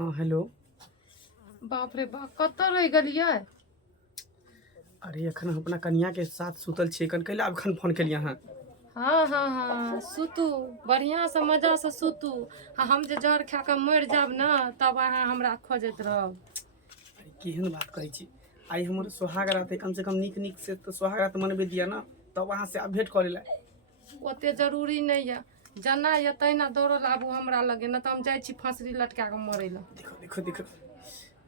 हाँ हेलो। बाप रे बाप कत रह गलिए। अरे अखन हम अपना कनिया के साथ सुतल छियै, कन कैला अखन फोन केलियै अहाँ? हाँ हाँ हाँ सुतू बढ़िया से मजा से सुतू। हम जे जहर खा के मर जाब न तब अहाँ हमरा खोजत रहब। अरे केहन बात कहै छी, आइ हमर सोहाग रात है, कम से कम नीक से तो सोहाग रात मनबे दिया ना, तब अहाँ से आब भेंट करे ला। ओते जरूरी नहीं है, जना ये तहिना दौड़ल आबू हमरा लगे, न तो हम जाइ छी फंसरी लटका के मरे ला। देखो देखो देखो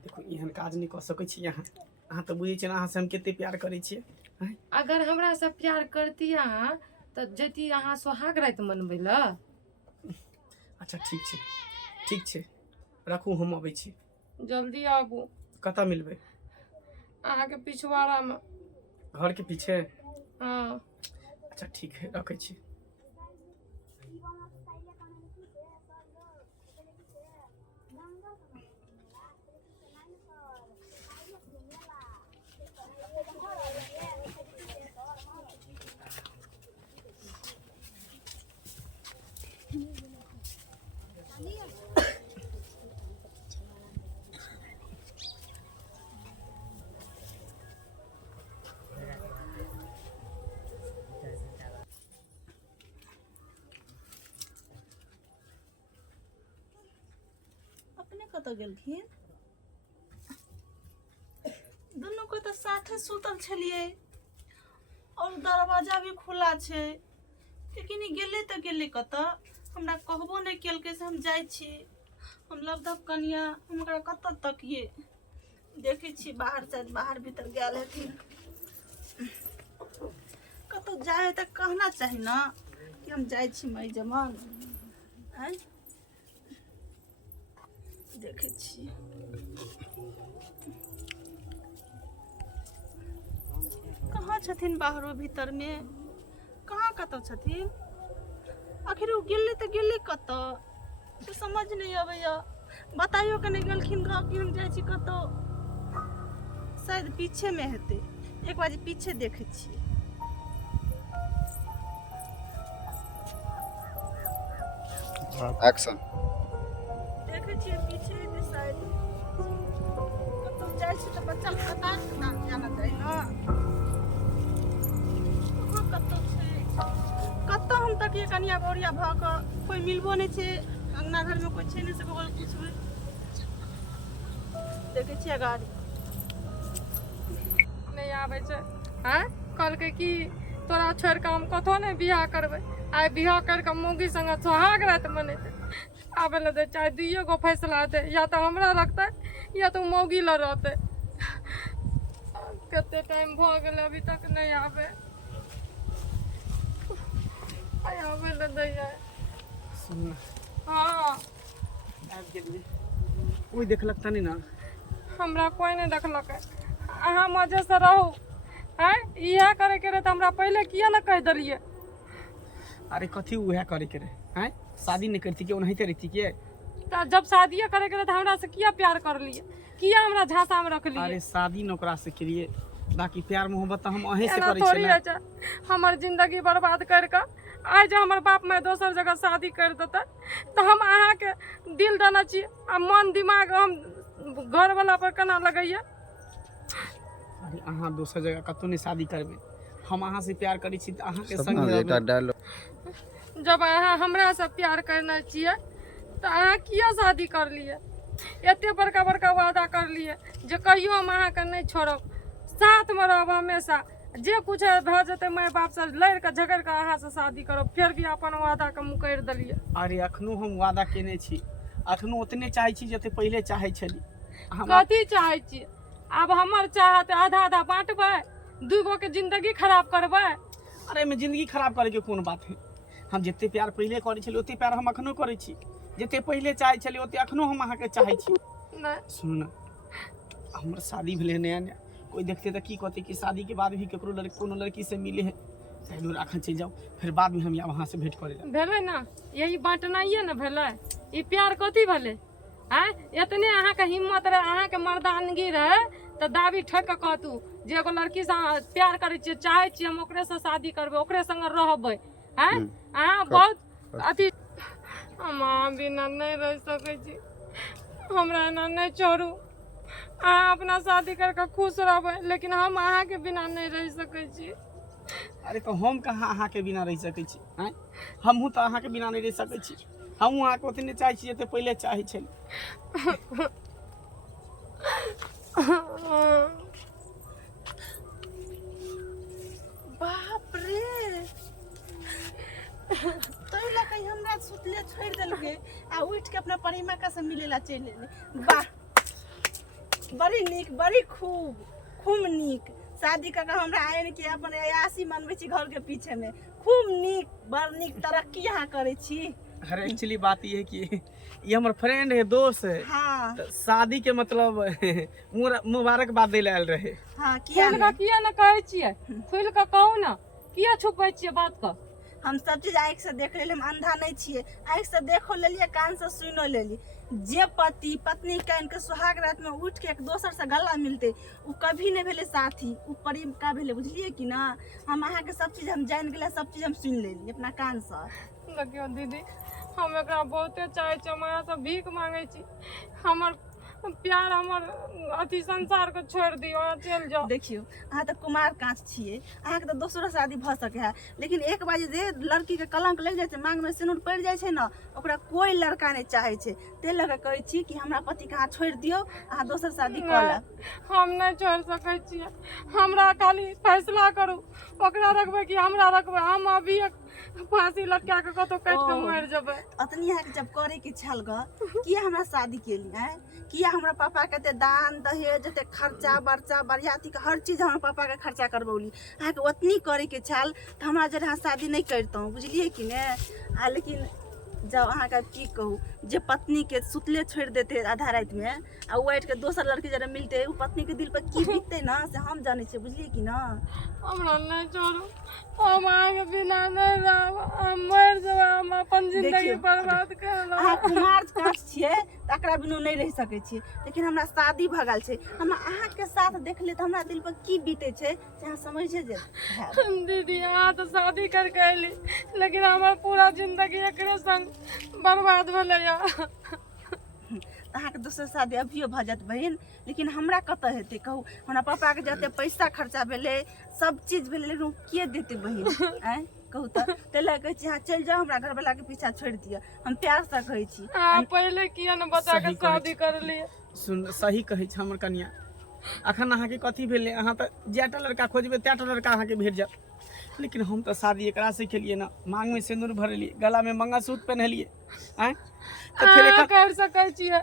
देखो एहन काज नहीं कर सकै छी अहाँ। अहाँ तो बुझे छी ना अहाँ से हम केते प्यार करै छियै। हैं? अगर हमरा से प्यार करती अहाँ तो जैती अहाँ सोहाग रात मनबै ला। अच्छा ठीक छै, रखू हम अबै छी। जल्दी आबू। कतऽ मिलबै? अहाँ के पिछवाड़ा में। घर के पीछे? हाँ अच्छा ठीक है, रखै छी। अपने कतऽ गेलखिन? दुनू को तो साथे सुतल छलिए और दरवाजा भी खुला छै, लेकिन ई गेले तो गेले कतऽ? हमरा कहबो नहीं केलकै से हम जाइ छी। हम लगधक कनिया हमरा कतऽ तकिए देखे छी, बाहर से बाहर भीतर गेल हेथिन। कतऽ जाए है तो कहना चाही ना कि हम जाइ छी मई जमान। हैं देखे छी कहाँ छथिन, बाहरो भीतर में कहाँ कतऽ छथिन? आखिर वो गेले तो गेले कतऽ से समझ नहीं आबैया। बताइयो के नहीं गेलखिन गाँव कि हम जाइ छी कतऽ। शायद पीछे में हेतै, एक बार पीछे देखे छी। एक्शन। देखे छी पीछे हेतै शायद। कतऽ जाइ छी तो बच्चा के पता ना जाना चाही ना। कहाँ कतऽ छै, कतऽ हम तकिए कनिया बोरिया भऽ कऽ, कोई मिलबो नहीं छै अंगना घर में, कोई छै नहीं से ककरो पूछबै। देखे छियै गाड़ी नहीं आवे छै। हैं कहलकै कि तोरा छोड़ के हम कतौ नहीं बियाह करबै। आइ बियाह करके मौगी संग सोहाग रात मनेतै। आबे ले दे, चाहे दुइयो गो फैसला दे, या तो हमरा रखते या तो मौगी ल रहते। कते टाइम भ गेलै अभी तक नहीं आवे। आइ आबे ले दे। सुन ना, हाँ आबि गेलियै। कोई देखलक तनी ना? हमरा कोई नहीं देखलक। अहाँ मजे से रहू। हैं इहे करे के रहे तो हमरा पहले किया ना कह दिलिए। अरे कथी उहे करे के रहे? हैं शादी नहीं करती के, ओनाहिते रहती के? तो जब शादिये करे के रहे तो हमरा से किया प्यार कर लिए, किया हमरा झांसा में रख लिए? अरे शादी नौकरा से करिए, बाकी प्यार मोहब्बत हम अहीं से एना करै थोड़ी छियै है छै। हमर जिंदगी बर्बाद करके आज जे हमर बाप माय दोसर जगह शादी कर देते तो हम अहाँ के दिल देना चाहिए आ मन दिमाग हम घर वाला पर केना लगैया? अरे अहाँ दोसर जगह कतौ नहीं शादी करबै, हम अहाँ से प्यार करै छी त अहाँ के संग बेटा रहबै। डायलॉग। जब अहाँ हमरा से प्यार करना चाहिए तो अहाँ किया शादी कर लिए? एते बड़का बड़का वादा कर लिए जे कहियो हम अहाँ के नहीं छोड़ब, साथ में रहब हमेशा। जे कुछ भ जेते माय बाप से लड़ के झगड़ के अहाँ से शादी करब, फिर भी अपन वादा के मुकर दिलिए। अरे अखनो हम वादा केने छी, अखनो उतने चाहै छी जते पहिले चाहै छली। कथी चाहे छी? अब हमर चाहत आधा आधा बांटबै, दूगो के जिंदगी खराब करबै? अरे में जिंदगी खराब करे के कोन बात है? हम जते प्यार पहिले करै छली ओते प्यार हम अखनो करै छी, जते पहिले चाहै छली ओते अखनो हम अहाँ के चाहै छी। नहीं सुन ना, हमर शादी भेलै नया नया, कोई देखते तो की कहते कि शादी के बाद भी केकरो कोनो लड़की से मिले है। चलू राखन चल जाओ, फिर बाद में हम यहाँ वहाँ से भेंट करे जाओ। भेलै ना, यही बांटनाइए ना भेलै। ई प्यार कथी भेलै? हैं इतने अहाँ के हिम्मत रहे, अहाँ के मर्दानगी रहे तो दाबी ठोक के कहतू जे एगो लड़की से प्यार करे छियै, चाहे छियै हम ओकरे से शादी करबै, ओकरे संग रहबै। हैं अहाँ बहुत अथी, हम अहाँ बिना नहीं रह सकै छी। हमरा एना नहीं छोड़ू। अहाँ अपना शादी करके खुश रहबै, लेकिन हम अहाँ के बिना नहीं रह सकै छी। अरे तो हम कहाँ अहाँ के बिना रह सकै छी? आँय हमहूँ तो अहाँ के बिना नहीं रह सकै छी। हमहूँ अहाँ के ओतने चाहै छी जते पहले चाहै छल। बाप रे, तो लगे हमरा सुतले छोड़ देलके आ उठ के अपना परिमा से मिलेला चल एले। वाह, बड़ी नीक, बड़ी खूब नीक शादी का हमरा आयन के अपन आयासी मनबै छी घर के पीछे में। खूब नीक, बड़ नीक तरक्की यहाँ करे छी। अरे एक्चुअली बात ये है कि ये हमारे फ्रेंड है, दोस्त है। हाँ तो शादी के मतलब मुबारकबाद दे आयल रहे। हाँ, किया न कहै छियै? खुल के कहू ना, किया छुपै छियै बात का? हम सब चीज आँख से देख लेली, हम अंधा नहीं छिए। आँख से देखो लेलिए, कान से सुनो लेली। जे पति पत्नी कान के सुहाग रात में उठ के एक दोसर से गला मिलते, उ कभी नहीं भेले साथी, उ प्रेम का भेले, बुझलिए कि ना? हम अहाँ के सब चीज हम जान गेले, सब चीज हम सुन लेली अपना कान से। देखियो दीदी, हम एकरा बहुते चाहे छी, हम अहाँ से भीख मांगे छी। हमर प्यार, हमर अथी संसार को छोड़ दियो, अहाँ चल जाओ। देखियो, अहाँ तो कुमार कांच छिए, अहाँ के तो दोसरो शादी भ सके है, लेकिन एक बार जे लड़की के कलंक लग जाए छै, मांग में सिनुर पड़ जाए छै ना, ओकरा कोई लड़का नहीं चाहे छै। ते लगे कहै छी कि हमरा पति के अहाँ छोड़ दियो, अहाँ दोसर शादी कर लेब। हम नहीं छोड़ सकै छियै। हमरा खाली फैसला करू, ओकरा रखबै कि हमरा रखबै। हम अभी फांसी लटका के कतौ काट के मर जेबै। अतनी अहाँ के जब करे के छल ग, किया हमरा शादी केली है? किया हमरा पापा के ते दान दहेज जते खर्चा बर्चा बरियाती के हर चीज हमरा पापा के खर्चा करबौली? अहाँ के ओतनी करे के छल त हमरा जरे अहाँ शादी नहीं करतौ, बुझलिए कि ने? आ लेकिन जब अहाँ के की कहू, जे पत्नी के सुतले छोड़ देते आधा रात में आ उठ के दोसर लड़की जरे मिलते, उ पत्नी के दिल पर की बीतते ना, से हम जाने छे, बुझलिए कि ना? हमरा नहीं छोड़ू, हम आगे बिना नहीं रहब, हम मर जेबै, हम अपन जिंदगी बर्बाद कर लेब। अहाँ कुमार कांच छिए, तकरा बिनु नहीं रह सकै छी, लेकिन हमरा शादी भगल छै। हम अहाँ के साथ देख ले त हमरा दिल पर की बीते छै, से अहाँ समझे जे दीदी, अहाँ तो शादी करके अयली, लेकिन हमर पूरा जिंदगी एकरे संग बर्बाद भेलैया। अहाँके दोसर शादी अभियो भ जात बहिन, लेकिन हमरा कतऽ हेतै कहू? हमरा पापा के जते पैसा खर्चा भेलै, सब चीज भेलै, लेकिन उ के देतै बहिन? आँय कहू तऽ? तैले कहै छी अहाँ चलि जाओ, हमरा घरवाला के पीछा छोड़ि दिअ। हम प्यार से कहै छी। अहाँ पहले किया न बता के शादी कर लिए? सुन, सही कहै छै हमर कनिया। अखन अहाँ के कथी भेलै? अहाँ तऽ जेटा लड़का खोजबै तेटा लड़का अहाँ के भेट जायत, लेकिन हम तो शादी एकरा से केलिए ना। मांग में सिंदूर भरलिए, गला में मंगलसूत्र पहनलिए। आँय तो फिर अहाँ कर सकै छियै,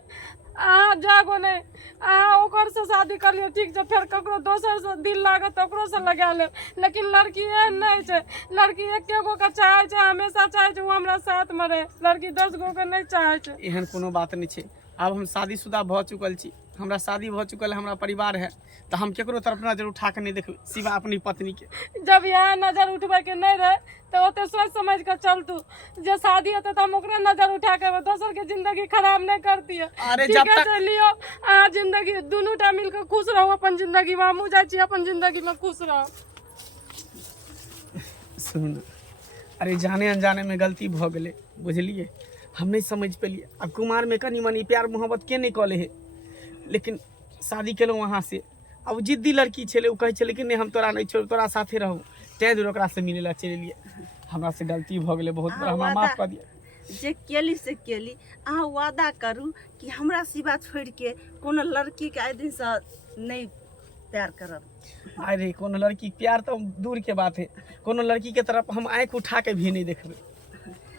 अहाँ जागो नहीं, अहाँ ओकर से शादी कर लिये, ठीक छै। फिर ककरो दोसर से दिल लागत त ओकरो से लगा लेब, लेकिन लड़की एहन नहीं छै। लड़की एके गो के चाहे छै, हमेशा चाहे छै वो हमरा साथ में रहे। लड़की 10 गो के नहीं चाहे छै। एहन कोनो बात नहीं छै। अब हम शादीशुदा भ चुकल छी, हमरा शादी भ चुकल है, हमरा परिवार है, तो हम केकरो तरफ नजर उठा के नहीं देखबै, सिवा अपनी पत्नी के। जब यहाँ नजर उठबै के नहीं रहे तो ओते सोच समझ के चलतू। जे शादी होते तो हम ओकरे नजर उठा के दोसर के जिंदगी खराब नहीं करती है। अरे ठीक जब है, तक चलियो, आ जिंदगी दोनों टा मिल के खुश रहो अपन जिंदगी में। हमहू जाय छी अपन जिंदगी में खुश रहो। सुन, अरे जाने अनजाने में गलती भ गेलै, बुझलिए? हम नहीं समझ पेलिए। अब कुमार में कनी मनी प्यार मोहब्बत के नहीं कले है, लेकिन शादी केलहुँ वहाँ से। अब जिद्दी लड़की छे, उ कहे छे कि नहीं हम तोरा नहीं छोड़, तोरा साथे रहू। तै दूर ओकरा से मिले ला चल लिए। हमरा से गलती भ गेलै बहुत बड़ा, हमरा माफ कर दिया। जे केली से केली, अहाँ वादा करू कि हमरा सिवा छोड़ के कोनो लड़की के आइ दिन से नहीं प्यार करब। अरे कोनो लड़की प्यार तो दूर के बात है, कोनो लड़की के तरफ हम आँख उठा के भी नहीं देखबै।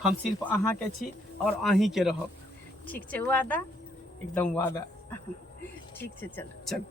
हम सिर्फ अहाँ के छी और अहीं के रहब। ठीक छै, वादा? एकदम वादा। ठीक छै, चलो। चल।